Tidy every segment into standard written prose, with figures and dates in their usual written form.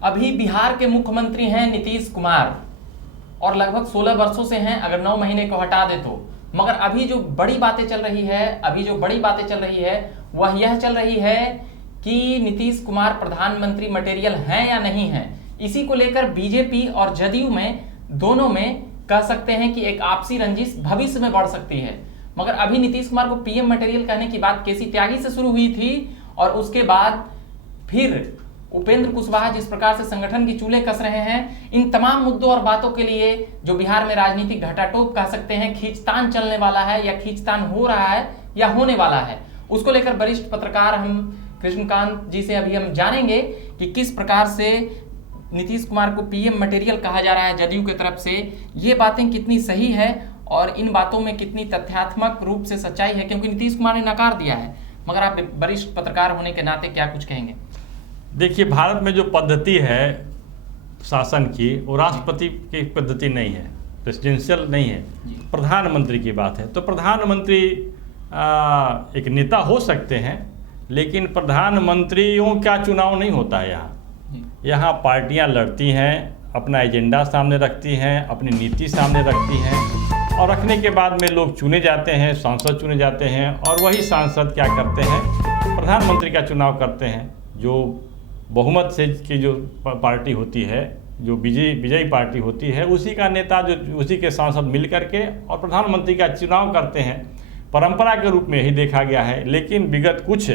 अभी बिहार के मुख्यमंत्री हैं नीतीश कुमार और लगभग 16 वर्षों से हैं, अगर 9 महीने को हटा दे तो। मगर अभी जो बड़ी बातें चल रही है वह यह चल रही है कि नीतीश कुमार प्रधानमंत्री मटेरियल हैं या नहीं हैं। इसी को लेकर बीजेपी और जदयू में दोनों में कह सकते हैं कि एक आपसी रंजिश भविष्य में बढ़ सकती है। मगर अभी नीतीश कुमार को पीएम मटेरियल कहने की बात केसी त्यागी से शुरू हुई थी और उसके बाद फिर उपेंद्र कुशवाहा जिस प्रकार से संगठन की चूल्हे कस रहे हैं, इन तमाम मुद्दों और बातों के लिए जो बिहार में राजनीतिक घटाटोप कह सकते हैं, खींचतान चलने वाला है या खींचतान हो रहा है या होने वाला है, उसको लेकर वरिष्ठ पत्रकार हम कृष्णकांत जी से अभी हम जानेंगे कि किस प्रकार से नीतीश कुमार को पीएम मटेरियल कहा जा रहा है जदयू की तरफ से, ये बातें कितनी सही है और इन बातों में कितनी तथ्यात्मक रूप से सच्चाई है, क्योंकि नीतीश कुमार ने नकार दिया है। मगर आप वरिष्ठ पत्रकार होने के नाते क्या कुछ कहेंगे? देखिए, भारत में जो पद्धति है शासन की, वो राष्ट्रपति की पद्धति नहीं है, प्रेसिडेंशियल नहीं है, प्रधानमंत्री की बात है। तो प्रधानमंत्री एक नेता हो सकते हैं, लेकिन प्रधानमंत्रियों का चुनाव नहीं होता है। यहाँ पार्टियाँ लड़ती हैं, अपना एजेंडा सामने रखती हैं, अपनी नीति सामने रखती हैं और रखने के बाद में लोग चुने जाते हैं, सांसद चुने जाते हैं और वही सांसद क्या करते हैं, प्रधानमंत्री का चुनाव करते हैं। जो बहुमत से की जो पार्टी होती है, जो विजयी पार्टी होती है, उसी का नेता, जो उसी के सांसद मिल करके और प्रधानमंत्री का चुनाव करते हैं। परंपरा के रूप में यही देखा गया है। लेकिन विगत कुछ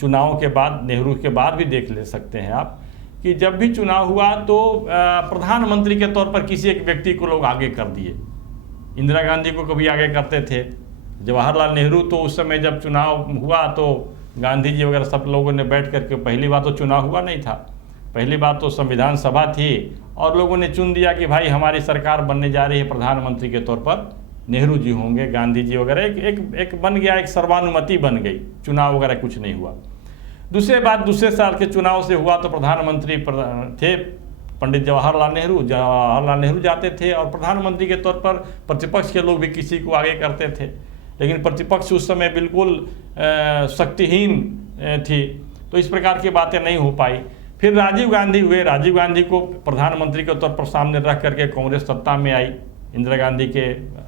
चुनाव के बाद, नेहरू के बाद भी देख ले सकते हैं आप कि जब भी चुनाव हुआ तो प्रधानमंत्री के तौर पर किसी एक व्यक्ति को लोग आगे कर दिए। इंदिरा गांधी को कभी आगे करते थे, जवाहरलाल नेहरू तो उस समय जब चुनाव हुआ तो गांधी जी वगैरह सब लोगों ने बैठ करके, पहली बार तो चुनाव हुआ नहीं था, पहली बार तो संविधान सभा थी और लोगों ने चुन दिया कि भाई हमारी सरकार बनने जा रही है, प्रधानमंत्री के तौर पर नेहरू जी होंगे, गांधी जी वगैरह, एक बन गया, एक सर्वानुमति बन गई, चुनाव वगैरह कुछ नहीं हुआ। दूसरे साल के चुनाव से हुआ तो प्रधानमंत्री थे पंडित जवाहरलाल नेहरू जाते थे और प्रधानमंत्री के तौर पर प्रतिपक्ष के लोग भी किसी को आगे करते थे, लेकिन प्रतिपक्ष उस समय बिल्कुल शक्तिहीन थी, तो इस प्रकार की बातें नहीं हो पाई। फिर राजीव गांधी हुए, राजीव गांधी को प्रधानमंत्री के तौर पर सामने रख करके कांग्रेस सत्ता में आई इंदिरा गांधी के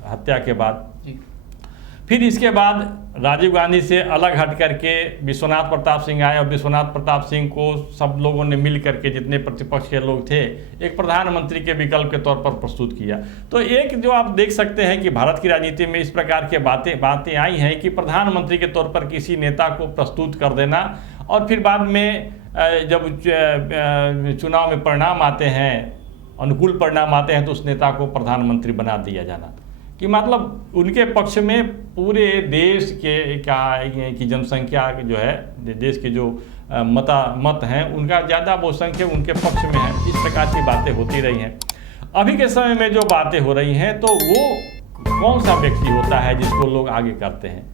हत्या के बाद। फिर इसके बाद राजीव गांधी से अलग हट करके विश्वनाथ प्रताप सिंह आए और विश्वनाथ प्रताप सिंह को सब लोगों ने मिल करके, जितने प्रतिपक्ष के लोग थे, एक प्रधानमंत्री के विकल्प के तौर पर प्रस्तुत किया। तो एक जो आप देख सकते हैं कि भारत की राजनीति में इस प्रकार के बातें आई हैं कि प्रधानमंत्री के तौर पर किसी नेता को प्रस्तुत कर देना और फिर बाद में जब चुनाव में परिणाम आते हैं, अनुकूल परिणाम आते हैं, तो उस नेता को प्रधानमंत्री बना दिया जाना, कि मतलब उनके पक्ष में पूरे देश की जनसंख्या जो है, देश के जो मत हैं, उनका ज़्यादा बहुसंख्यक उनके पक्ष में है। इस प्रकार की बातें होती रही हैं। अभी के समय में जो बातें हो रही हैं, तो वो कौन सा व्यक्ति होता है जिसको लोग आगे करते हैं,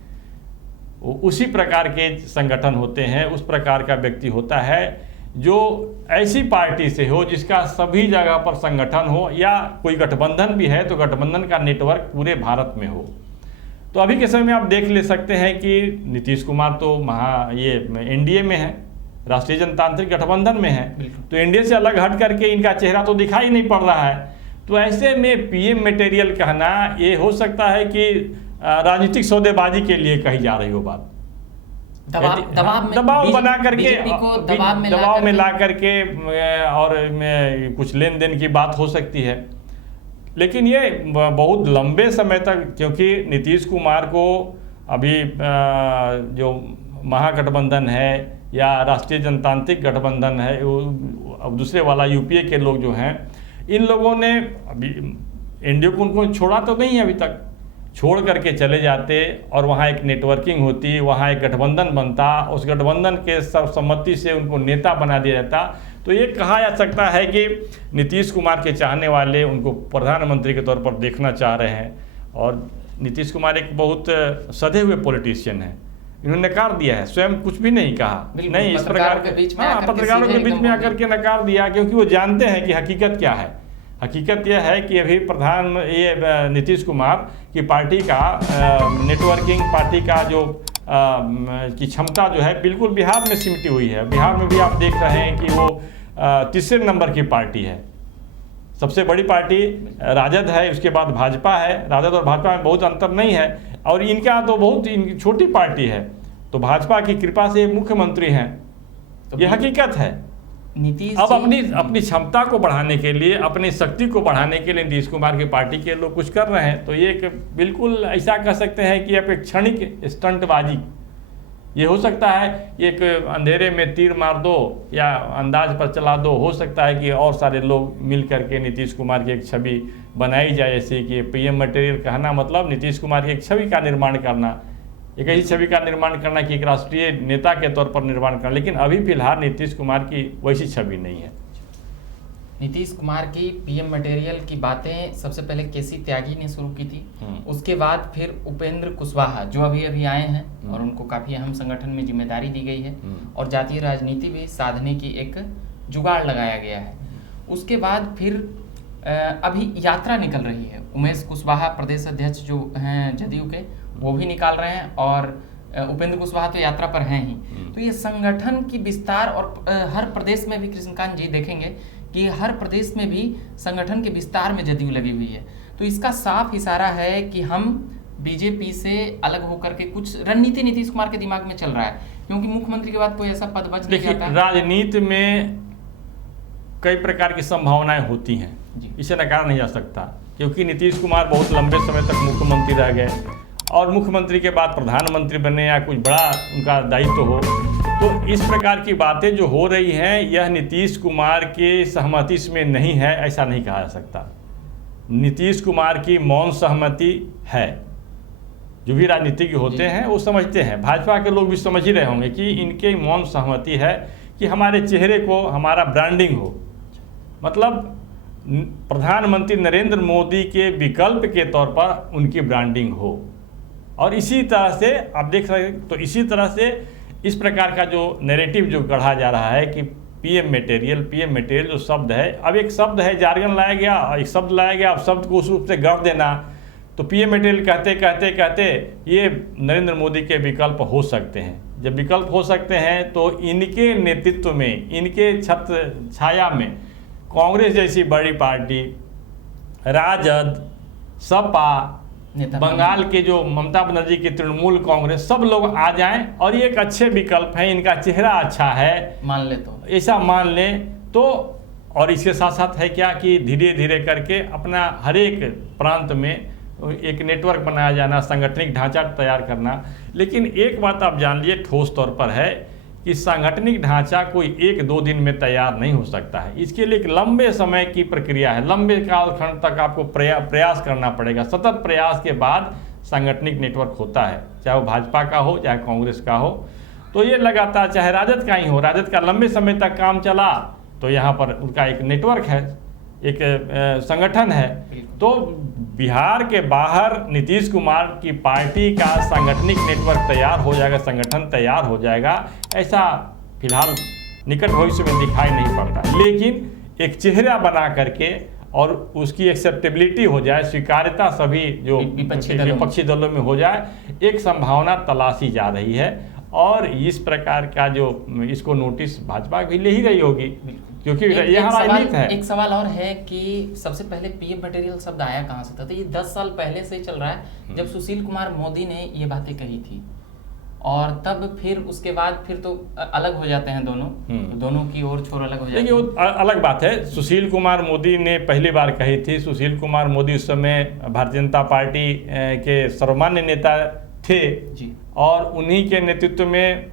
वो उसी प्रकार के संगठन होते हैं, उस प्रकार का व्यक्ति होता है जो ऐसी पार्टी से हो जिसका सभी जगह पर संगठन हो, या कोई गठबंधन भी है तो गठबंधन का नेटवर्क पूरे भारत में हो। तो अभी के समय में आप देख ले सकते हैं कि नीतीश कुमार तो एनडीए में है, राष्ट्रीय जनतांत्रिक गठबंधन में है, तो एनडीए से अलग हट करके इनका चेहरा तो दिखाई नहीं पड़ रहा है। तो ऐसे में पीएम मटेरियल कहना, ये हो सकता है कि राजनीतिक सौदेबाजी के लिए कही जा रही हो बात, दबाव बना करके, दबाव में ला करके और कुछ लेन देन की बात हो सकती है। लेकिन ये बहुत लंबे समय तक, क्योंकि नीतीश कुमार को अभी जो महागठबंधन है या राष्ट्रीय जनतांत्रिक गठबंधन है, अब दूसरे वाला यूपीए के लोग जो हैं, इन लोगों ने अभी एनडीए को उनको छोड़ा तो नहीं है, अभी तक छोड़ करके चले जाते और वहाँ एक नेटवर्किंग होती, वहाँ एक गठबंधन बनता, उस गठबंधन के सर्वसम्मति से उनको नेता बना दिया जाता। तो ये कहा जा सकता है कि नीतीश कुमार के चाहने वाले उनको प्रधानमंत्री के तौर पर देखना चाह रहे हैं। और नीतीश कुमार एक बहुत सधे हुए पॉलिटिशियन है, इन्होंने नकार दिया है, स्वयं कुछ भी नहीं कहा, नहीं इस प्रकार के पत्रकारों के बीच में आकर के नकार दिया, क्योंकि वो जानते हैं कि हकीकत क्या है। हकीकत यह है कि अभी नीतीश कुमार की पार्टी का नेटवर्किंग, पार्टी का जो की क्षमता जो है बिल्कुल बिहार में सिमटी हुई है। बिहार में भी आप देख रहे हैं कि वो तीसरे नंबर की पार्टी है। सबसे बड़ी पार्टी राजद है, उसके बाद भाजपा है। राजद और भाजपा में बहुत अंतर नहीं है, और इनका तो बहुत इनकी छोटी पार्टी है। तो भाजपा की कृपा से मुख्यमंत्री हैं, तो ये हकीकत है। नीतीश अब जी- अपनी क्षमता को बढ़ाने के लिए, अपनी शक्ति को बढ़ाने के लिए नीतीश कुमार की पार्टी के लोग कुछ कर रहे हैं, तो ये एक बिल्कुल ऐसा कह सकते हैं कि एक क्षणिक स्टंटबाजी ये हो सकता है। एक अंधेरे में तीर मार दो या अंदाज पर चला दो, हो सकता है कि और सारे लोग मिल करके नीतीश कुमार की एक छवि बनाई जाए, जैसे कि पीएम मटेरियल कहना मतलब नीतीश कुमार की एक छवि का निर्माण करना, एक ऐसी छवि का निर्माण करना कि एक राष्ट्रीय नेता के तौर पर निर्माण करना। लेकिन अभी फिलहाल नीतीश कुमार की वैसी छवि नहीं है। नीतीश कुमार की पीएम मटेरियल की बातें सबसे पहले केसी त्यागी ने शुरू की थी, उसके बाद फिर उपेंद्र कुशवाहा जो अभी अभी आए हैं और उनको काफ़ी अहम संगठन में जिम्मेदारी दी गई है और जातीय राजनीति भी साधने की एक जुगाड़ लगाया गया है। उसके बाद फिर अभी यात्रा निकल रही है। उमेश कुशवाहा प्रदेश अध्यक्ष जो हैं जदयू के, वो भी निकाल रहे हैं और उपेंद्र कुशवाहा तो यात्रा पर हैं ही। तो ये संगठन की विस्तार और हर प्रदेश में भी कृष्णकांत जी देखेंगे कि हर प्रदेश में भी संगठन के विस्तार में जदयू लगी हुई है। तो इसका साफ इशारा है कि हम बीजेपी से अलग होकर के कुछ रणनीति नीतीश कुमार के दिमाग में चल रहा है, क्योंकि मुख्यमंत्री के बाद कोई ऐसा पद बच नहीं देखिए, जाता। राजनीति में कई प्रकार की संभावनाएं होती हैं, जी। इसे नकारा नहीं जा सकता। क्योंकि नीतीश कुमार बहुत लंबे समय तक मुख्यमंत्री रह गए और मुख्यमंत्री के बाद प्रधानमंत्री बने या कुछ बड़ा उनका दायित्व हो, तो इस प्रकार की बातें जो हो रही हैं यह नीतीश कुमार के सहमति में नहीं है, ऐसा नहीं कहा जा सकता। नीतीश कुमार की मौन सहमति है। जो भी राजनीतिज्ञ होते हैं वो समझते हैं, भाजपा के लोग भी समझ ही रहे होंगे कि इनके मौन सहमति है कि हमारे चेहरे को हमारा ब्रांडिंग हो, मतलब प्रधानमंत्री नरेंद्र मोदी के विकल्प के तौर पर उनकी ब्रांडिंग हो। और इसी तरह से आप देख सकते हैं, तो इसी तरह से इस प्रकार का जो नैरेटिव जो गढ़ा जा रहा है कि पीएम मटेरियल जो शब्द है, अब एक शब्द है जार्गन लाया गया, एक शब्द लाया गया, अब शब्द को उस रूप से गढ़ देना, तो पीएम मटेरियल कहते ये नरेंद्र मोदी के विकल्प हो सकते हैं। जब विकल्प हो सकते हैं तो इनके नेतृत्व में, इनके छत्र छाया में कांग्रेस जैसी बड़ी पार्टी, राजद, सपा, बंगाल के जो ममता बनर्जी की तृणमूल कांग्रेस, सब लोग आ जाएं और ये एक अच्छे विकल्प हैं, इनका चेहरा अच्छा है, मान ले तो ऐसा मान लें तो। और इसके साथ साथ है क्या कि धीरे धीरे करके अपना हर एक प्रांत में एक नेटवर्क बनाया जाना, सांगठनिक ढांचा तैयार करना। लेकिन एक बात आप जान लिए ठोस तौर पर है कि सांगठनिक ढांचा कोई 1-2 दिन में तैयार नहीं हो सकता है। इसके लिए एक लंबे समय की प्रक्रिया है, लंबे कालखंड तक आपको प्रयास करना पड़ेगा। सतत प्रयास के बाद सांगठनिक नेटवर्क होता है, चाहे वो भाजपा का हो चाहे कांग्रेस का हो। तो ये लगातार चाहे राजद का ही हो, राजद का लंबे समय तक काम चला तो यहाँ पर उनका एक नेटवर्क है, एक संगठन है। तो बिहार के बाहर नीतीश कुमार की पार्टी का सांगठनिक नेटवर्क तैयार हो जाएगा, संगठन तैयार हो जाएगा, ऐसा फिलहाल निकट भविष्य में दिखाई नहीं पड़ता। लेकिन एक चेहरा बना करके और उसकी एक्सेप्टेबिलिटी हो जाए, स्वीकार्यता सभी जो विपक्षी दलों में हो जाए, एक संभावना तलाशी जा रही है। और इस प्रकार का जो इसको नोटिस भाजपा भी ले ही रही होगी, क्योंकि यह राजनीति है। एक सवाल और है कि सबसे पहले पीएम मटेरियल शब्द आया कहाँ से था? तो ये 10 साल पहले से चल रहा है, जब सुशील कुमार मोदी ने ये बातें कही थी, और तब फिर उसके बाद फिर तो अलग हो जाते हैं दोनों, तो दोनों की ओर छोर अलग हो जाते हैं। वो अलग बात है। सुशील कुमार मोदी ने पहली बार कही थी। सुशील कुमार मोदी उस समय भारतीय जनता पार्टी के सर्वमान्य नेता थे जी, और उन्हीं के नेतृत्व में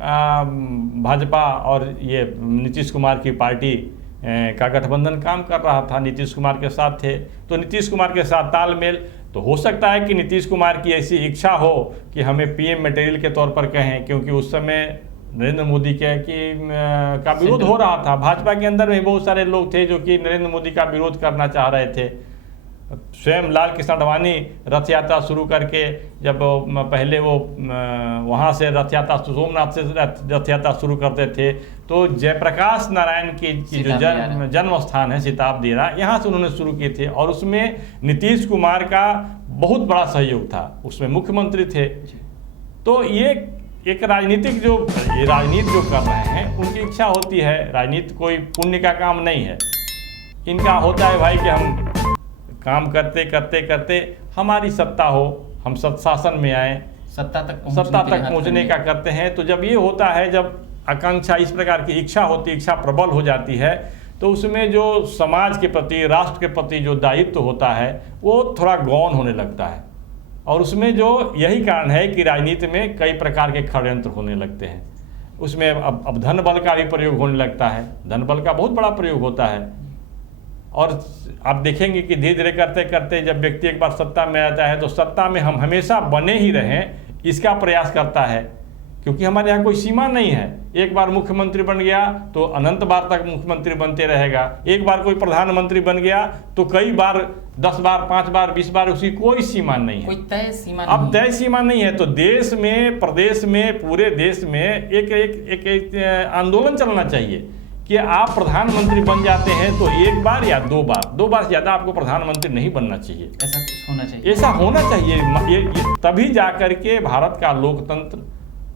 भाजपा और ये नीतीश कुमार की पार्टी का गठबंधन काम कर रहा था, नीतीश कुमार के साथ थे। तो नीतीश कुमार के साथ तालमेल, तो हो सकता है कि नीतीश कुमार की ऐसी इच्छा हो कि हमें पीएम मटेरियल के तौर पर कहें, क्योंकि उस समय नरेंद्र मोदी का विरोध हो रहा था। भाजपा के अंदर में बहुत सारे लोग थे जो कि नरेंद्र मोदी का विरोध करना चाह रहे थे। स्वयं लाल कृष्ण आडवाणी रथ यात्रा शुरू करके, जब पहले वो वहाँ से रथ यात्रा सोमनाथ से रथ यात्रा शुरू करते थे, तो जयप्रकाश नारायण की जो जन्म स्थान है सिताब देरा, यहाँ से उन्होंने शुरू किए थे। और उसमें नीतीश कुमार का बहुत बड़ा सहयोग था, उसमें मुख्यमंत्री थे। तो ये एक राजनीतिक जो ये राजनीति जो कर रहे हैं उनकी इच्छा होती है, राजनीति कोई पुण्य का काम नहीं है। इनका होता है भाई कि हम काम करते करते करते हमारी सत्ता हो, हम शासन में आए, सत्ता तक पहुंचने का करते हैं। तो जब ये होता है, जब आकांक्षा इस प्रकार की इच्छा होती, इच्छा प्रबल हो जाती है, तो उसमें जो समाज के प्रति, राष्ट्र के प्रति जो दायित्व होता है वो थोड़ा गौण होने लगता है। और उसमें जो यही कारण है कि राजनीति में कई प्रकार के षड्यंत्र होने लगते हैं। उसमें अब धन बल का भी प्रयोग होने लगता है, धन बल का बहुत बड़ा प्रयोग होता है। और आप देखेंगे कि धीरे धीरे करते करते जब व्यक्ति एक बार सत्ता में आता है तो सत्ता में हम हमेशा बने ही रहें इसका प्रयास करता है, क्योंकि हमारे यहाँ कोई सीमा नहीं है। एक बार मुख्यमंत्री बन गया तो अनंत बार तक मुख्यमंत्री बनते रहेगा, एक बार कोई प्रधानमंत्री बन गया तो कई बार 10 बार, 5 बार, 20 बार, उसकी कोई सीमा नहीं है, कोई तय सीमा अब नहीं। तय सीमा नहीं है। तो देश में, प्रदेश में, पूरे देश में एक आंदोलन चलना चाहिए कि आप प्रधानमंत्री बन जाते हैं तो एक बार या 2 बार से ज़्यादा आपको प्रधानमंत्री नहीं बनना चाहिए। ऐसा कुछ होना चाहिए, ऐसा होना चाहिए। ये तभी जाकर के भारत का लोकतंत्र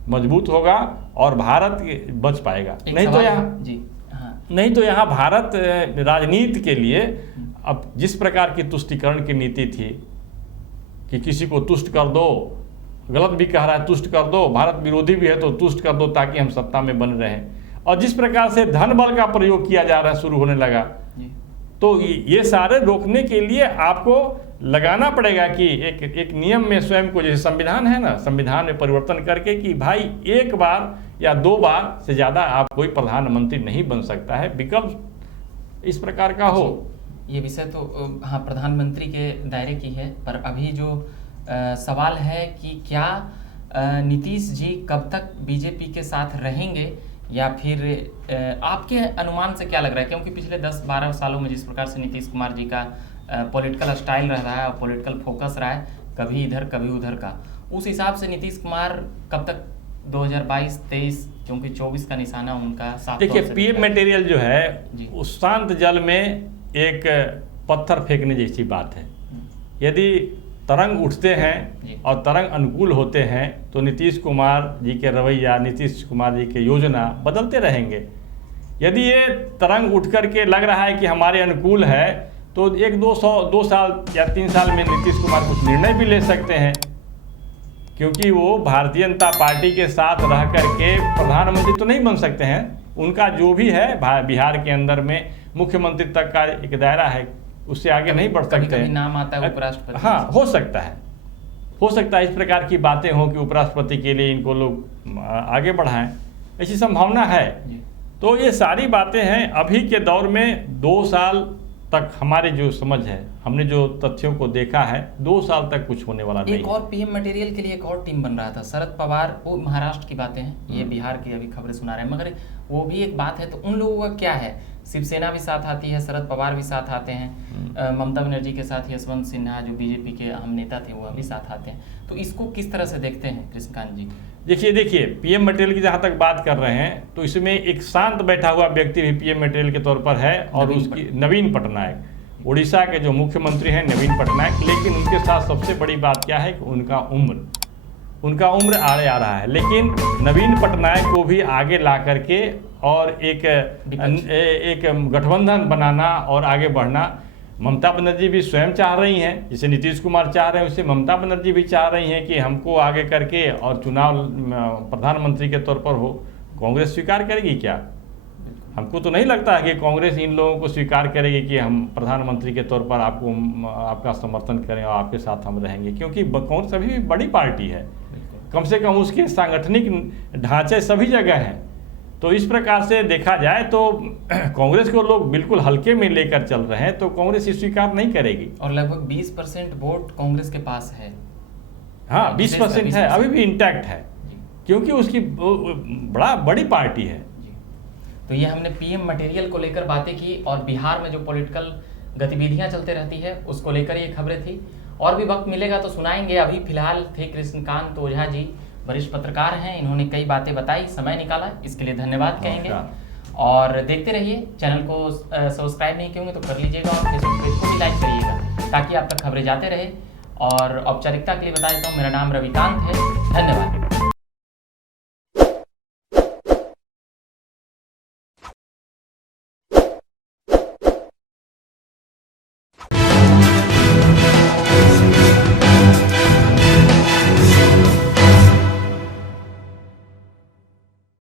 मजबूत होगा और भारत बच पाएगा। नहीं तो यहाँ जी हाँ, नहीं तो यहाँ भारत राजनीति के लिए अब जिस प्रकार की तुष्टीकरण की नीति थी कि किसी को तुष्ट कर दो, गलत भी कह रहा है तुष्ट कर दो, भारत विरोधी भी है तो तुष्ट कर दो ताकि हम सत्ता में बन रहे हैं, और जिस प्रकार से धन बल का प्रयोग किया जा रहा है, शुरू होने लगा, तो ये सारे रोकने के लिए आपको लगाना पड़ेगा कि एक नियम में स्वयं को, जैसे संविधान है ना, संविधान में परिवर्तन करके कि भाई 1 बार या 2 बार से ज़्यादा आप कोई प्रधानमंत्री नहीं बन सकता है, विकल्प इस प्रकार का हो। ये विषय तो हाँ प्रधानमंत्री के दायरे की है, पर अभी जो सवाल है कि क्या नीतीश जी कब तक बीजेपी के साथ रहेंगे, या फिर आपके अनुमान से क्या लग रहा है, क्योंकि पिछले 10-12 सालों में जिस प्रकार से नीतीश कुमार जी का पॉलिटिकल स्टाइल रहा है और पॉलिटिकल फोकस रहा है, कभी इधर कभी उधर का, उस हिसाब से नीतीश कुमार कब तक 2022-23, क्योंकि 24 का निशाना उनका साफ। देखिए, पीएम मटेरियल जो है उस शांत जल में एक पत्थर फेंकने जैसी बात है। यदि तरंग उठते हैं और तरंग अनुकूल होते हैं तो नीतीश कुमार जी के रवैया, नीतीश कुमार जी के योजना बदलते रहेंगे। यदि ये तरंग उठ करके लग रहा है कि हमारे अनुकूल है तो 2 साल या 3 साल में नीतीश कुमार कुछ निर्णय भी ले सकते हैं, क्योंकि वो भारतीय जनता पार्टी के साथ रह करके प्रधानमंत्री तो नहीं बन सकते हैं। उनका जो भी है बिहार के अंदर में मुख्यमंत्री तक का एक दायरा है, उससे आगे नहीं बढ़ सकते हैं। नाम आता है उपराष्ट्रपति। हाँ, हो सकता है इस प्रकार की बातें हों कि उपराष्ट्रपति के लिए इनको लोग आगे बढ़ाएं, ऐसी संभावना है। तो ये सारी बातें हैं। अभी के दौर में 2 साल तक हमारे जो समझ है, हमने जो तथ्यों को देखा है, 2 साल तक कुछ होने वाला नहीं। एक और पीएम मटेरियल के लिए एक और टीम बन रहा था, शरद पवार, वो महाराष्ट्र की बातें हैं, ये बिहार की अभी खबरें सुना रहे हैं, मगर वो भी एक बात है। तो उन लोगों का क्या है, शिवसेना भी साथ आती है, शरद पवार भी साथ आते हैं, ममता बनर्जी के साथ यशवंत सिन्हा जो बीजेपी के अहम नेता थे वो भी साथ आते हैं। तो इसको किस तरह से देखते हैं कृष्णकांत जी? देखिए पीएम मटेरियल की जहाँ तक बात कर रहे हैं तो इसमें एक शांत बैठा हुआ व्यक्ति भी पीएम मटेरियल के तौर पर है, और उसकी नवीन पटनायक, उड़ीसा के जो मुख्यमंत्री हैं नवीन पटनायक। लेकिन उनके साथ सबसे बड़ी बात क्या है कि उनका उम्र आड़े आ रहा है, लेकिन नवीन पटनायक को भी आगे ला करके और एक गठबंधन बनाना और आगे बढ़ना ममता बनर्जी भी स्वयं चाह रही हैं। जैसे नीतीश कुमार चाह रहे हैं, उससे ममता बनर्जी भी चाह रही हैं कि हमको आगे करके और चुनाव प्रधानमंत्री के तौर पर हो। कांग्रेस स्वीकार करेगी क्या? हमको तो नहीं लगता है कि कांग्रेस इन लोगों को स्वीकार करेगी कि हम प्रधानमंत्री के तौर पर आपका समर्थन करें और आपके साथ हम रहेंगे, क्योंकि कांग्रेस अभी भी बड़ी पार्टी है, कम से कम उसके सांगठनिक ढांचे सभी जगह हैं। तो इस प्रकार से देखा जाए तो कांग्रेस को लोग बिल्कुल हल्के में लेकर चल रहे हैं, तो कांग्रेस इसे स्वीकार नहीं करेगी। और लगभग 20% वोट कांग्रेस के पास है। हाँ, 20% है, अभी भी इंटैक्ट है, क्योंकि उसकी बड़ी पार्टी है। तो ये हमने पीएम मटेरियल को लेकर बातें की, और बिहार में जो पॉलिटिकल गतिविधियां चलते रहती है उसको लेकर ये खबरें थी। और भी वक्त मिलेगा तो सुनाएंगे। अभी फिलहाल थे कृष्णकांत ओझा जी, वरिष्ठ पत्रकार हैं, इन्होंने कई बातें बताई, समय निकाला, इसके लिए धन्यवाद कहेंगे। और देखते रहिए, चैनल को सब्सक्राइब नहीं किए होंगे तो कर लीजिएगा, और फेसबुक पेज को भी लाइक करिएगा ताकि आप तक खबरें जाते रहे। और औपचारिकता के लिए बता देता हूँ, मेरा नाम रविकांत है। धन्यवाद।